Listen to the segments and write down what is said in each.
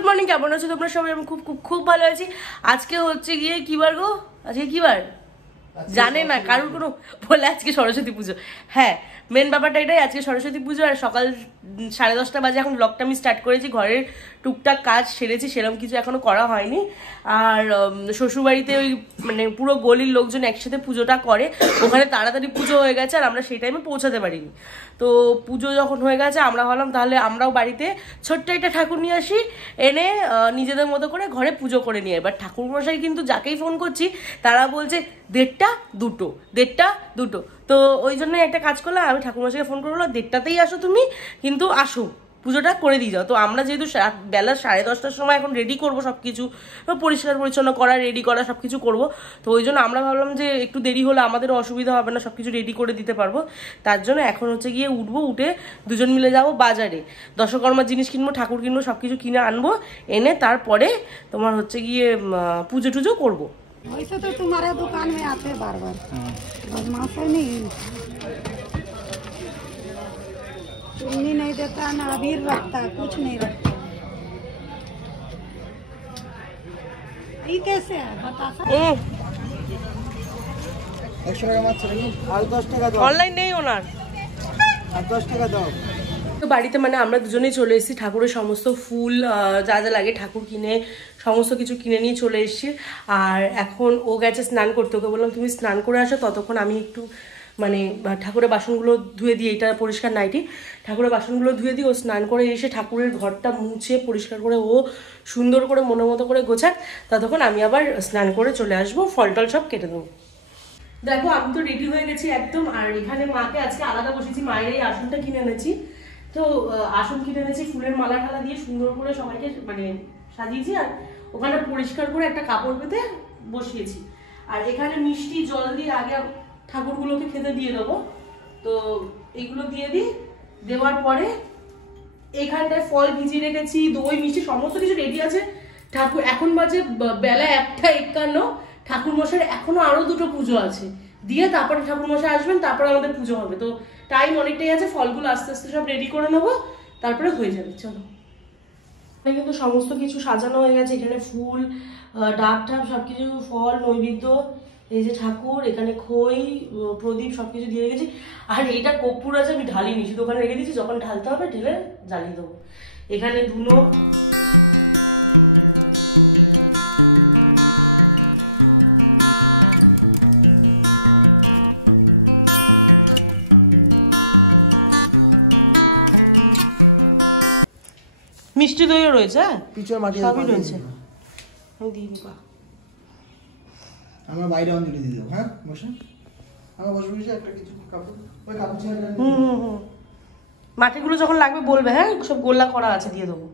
Good morning, কেমন আছো তোমরা সবাই? আমি খুব খুব খুব ভালো আছি। আজকে হচ্ছে গিয়ে কি বার গো? আজকে কি বার জানে না কারোর কোনো বলে আজকে সরস্বতী পুজো। হ্যাঁ, মেন ব্যাপারটা এটাই, আজকে সরস্বতী পুজো। আর সকাল 10:30 বাজে এখন ব্লগটা আমি স্টার্ট করেছি। ঘরের টুকটাক কাজ সেরেছি, সেরকম কিছু এখনো করা হয়নি। আর শ্বশুরবাড়িতে ওই মানে পুরো গলির লোকজন একসাথে পুজোটা করে, ওখানে তাড়াতাড়ি পুজো হয়ে গেছে আর আমরা সেই টাইমে পৌঁছাতে পারিনি। তো পুজো যখন হয়ে গেছে আমরা ভাবলাম তাহলে আমরাও বাড়িতে ছোট্ট একটা ঠাকুর নিয়ে আসি, এনে নিজেদের মতো করে ঘরে পুজো করে নিয়ে। এবার ঠাকুরমশাই কিন্তু যাকেই ফোন করছি তারা বলছে 1:30 তো ওই জন্য একটা কাজ করলাম, আমি ঠাকুরমশাইকে ফোন করবো 1:30তেই আসো তুমি, কিন্তু আসো পুজোটা করে দিয়ে যাও। তো আমরা যেহেতু বেলা 10:30টার সময় এখন রেডি করবো সব কিছু, পরিষ্কার পরিচ্ছন্ন করা, রেডি করা সব কিছু করবো। তো ওই জন্য আমরা ভাবলাম যে একটু দেরি হলে আমাদেরও অসুবিধা হবে না, সব কিছু রেডি করে দিতে পারবো। তার জন্য এখন হচ্ছে গিয়ে উঠে দুজন মিলে যাবো বাজারে, দশকর্মার জিনিস কিনবো, ঠাকুর কিনবো, সব কিছু কিনে আনবো, এনে তারপরে তোমার হচ্ছে গিয়ে পুজো টুজো করবো। वैसे तो तुम्हारे दुकान में आते बार बार, बदमाश है नहीं, चुन्नी नहीं देता ना अबीर रखता, कुछ नहीं रखता। ये कैसे है बता सकते? 100 টাকা মাত্র আর 10 টাকা দাও, অনলাইন নেই ওনার, আর 10 টাকা দাও। তো বাড়িতে মানে আমরা দুজনেই চলে এসেছি, ঠাকুরের সমস্ত ফুল যা যা লাগে ঠাকুর কিনে সমস্ত কিছু কিনে নিয়ে চলে এসেছি। আর এখন ও গেছে স্নান করতে, ওকে বললাম তুমি স্নান করে আসো, ততক্ষণ আমি একটু মানে ঠাকুরের বাসনগুলো ধুয়ে দিই, এটা পরিষ্কার নাইটি, ঠাকুরের বাসনগুলো ধুয়ে দিই। ও স্নান করে এসে ঠাকুরের ঘরটা মুছে পরিষ্কার করে ও সুন্দর করে মনের মতো করে গোছাক, ততক্ষণ আমি আবার স্নান করে চলে আসবো, ফল টল সব কেটে দেবো। দেখো আমি তো রেডি হয়ে গেছি একদম। আর এখানে মাকে আজকে আলাদা বসেছি, মায়ের এই আসনটা কিনে এনেছি। তো আসন কিনে এনেছি, ফুলের মালা ঠালা দিয়ে সুন্দর করে সবাইকে মানে সাজিয়েছি। আর ওখানে পরিষ্কার করে একটা কাপড় পেতে বসিয়েছি। আর এখানে মিষ্টি জল দিয়ে আগে ঠাকুরগুলোকে খেতে দিয়ে দেবো। তো এইগুলো দিয়ে দিই, দেওয়ার পরে এখানটায় ফল ভিজিয়ে রেখেছি, দই মিষ্টি সমস্ত কিছু রেডি আছে। ঠাকুর এখন বাজে বেলা 1:51, ঠাকুর মশাইয়ের এখনো আরো 2টো পুজো আছে, দিয়ে তারপরে ঠাকুর মশাই আসবেন, তারপরে আমাদের পুজো হবে। তো টাইম অনেকটাই আছে, ফলগুলো আস্তে আস্তে সব রেডি করে নেবো, তারপরে হয়ে যাবে। চলো, এখানে কিন্তু সমস্ত কিছু সাজানো হয়ে গেছে, এখানে ফুল ডাব টাব সবকিছু, ফল নৈবেদ্য, এই যে ঠাকুর, এখানে খই প্রদীপ সবকিছু দিয়ে গেছি। আর এইটা কর্পূর আছে, আমি ঢালিনি, শুধু ওখানে রেখে দিচ্ছি, যখন ঢালতে হবে ঢেলে জ্বালিয়ে দেবো। এখানে ধুনো, মিষ্টি দইও রয়েছে, সবই রয়েছে। আমি দিয়ে দিবা, আমরা বাইরে অঞ্জলি দিয়ে দেবো। হ্যাঁ বসে আমরা বসে বসে একটা কিছু কাপড়, ওই কাপড় ছেড়ে মাটিগুলো যখন লাগবে বলবে, হ্যাঁ সব গোল্লা করা আছে, দিয়ে দেবো।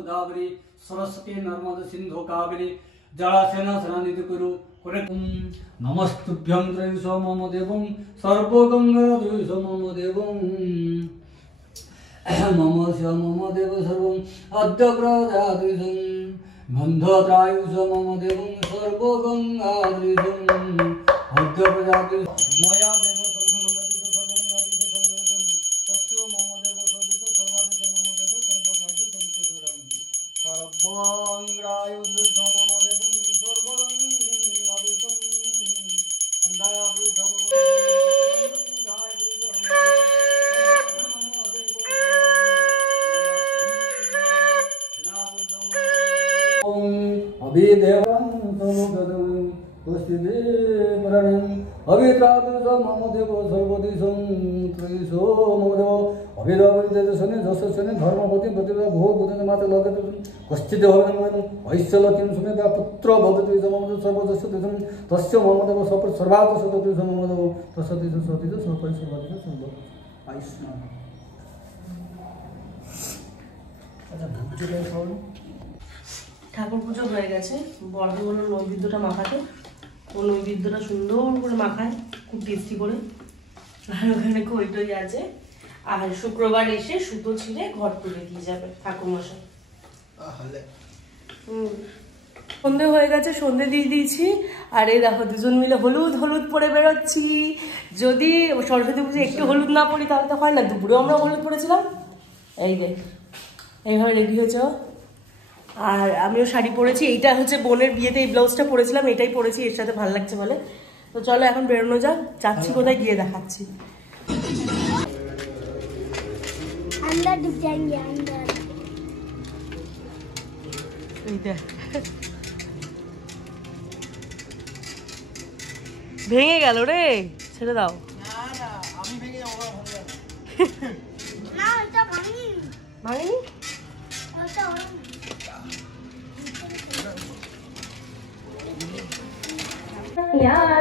गोदावरी सरस्वती नर्मदा सिंधु कावेरी जलाशयन स्नानित कुरु नमस्तुभ्यं त्रयीशो मम देवं सर्वगंगा द्वैशो मम देवं मम च मम देव सर्वं अद्य प्रजाद्वैशं गन्धत्रायुषो मम देवं सर्वगंगा द्वैशं अद्य प्रजाद्वैशं मया देव अभिदेवं सर्वगतं पुष्टिदे परणं अभित्रादुषं मम देव सर्वदिशं त्रयीशो मम देव अभिधवने जसने धर्मपति प्रतिभा भो बुधन माता लगत कश्चित् हवनं ऐश्वलतिं सुमेधा पुत्र भवति सममद सर्वजस्य दिसं तस्य ममद सर्वात सतति सममद तसति सति सर्वपरि सर्वादिश सर्व आयुष्मान। আচ্ছা ভুজিটা খাও। ঠাকুর পুজো হয়ে গেছে, বড়দের বললো নৈবেদ্যটা মাখাতে। ও নৈবেদ্যটা সুন্দর করে মাখায়, খুব টেস্টি করে। আর ওখানে কইটই আছে। আর শুক্রবার এসে সুতো ছিঁড়ে ঘর তুলে দিয়ে যাবে ঠাকুরমশাই। সন্ধে হয়ে গেছে, সন্ধে দিয়ে দিয়েছি। আর এই দেখো দুজন মিলে হলুদ হলুদ পরে বেরোচ্ছি। যদি সরস্বতী পুজো একটু হলুদ না পরি তাহলে তো হয় না। দুপুরেও আমরা হলুদ পরেছিলাম। এই দেখ এইভাবে রেডি হয়েছ। আর আমিও শাড়ি পরেছি। এইটা হচ্ছে বোনের বিয়েতে এই ব্লাউজটা পরেছিলাম, এটাই পরেছি, এর সাথে ভালো লাগছে বলে। তো চলো এখন বেরোনো যাক, যাচ্ছি কোথায় গিয়ে দেখাচ্ছি। अंदर डूब जाएंगे अंदर। এই দেখ ভেঙে গেল রে, ছেড়ে দাও। আমি ভেঙে যাবো না এটা ভাঙি ভাঙেনি? ওটা यार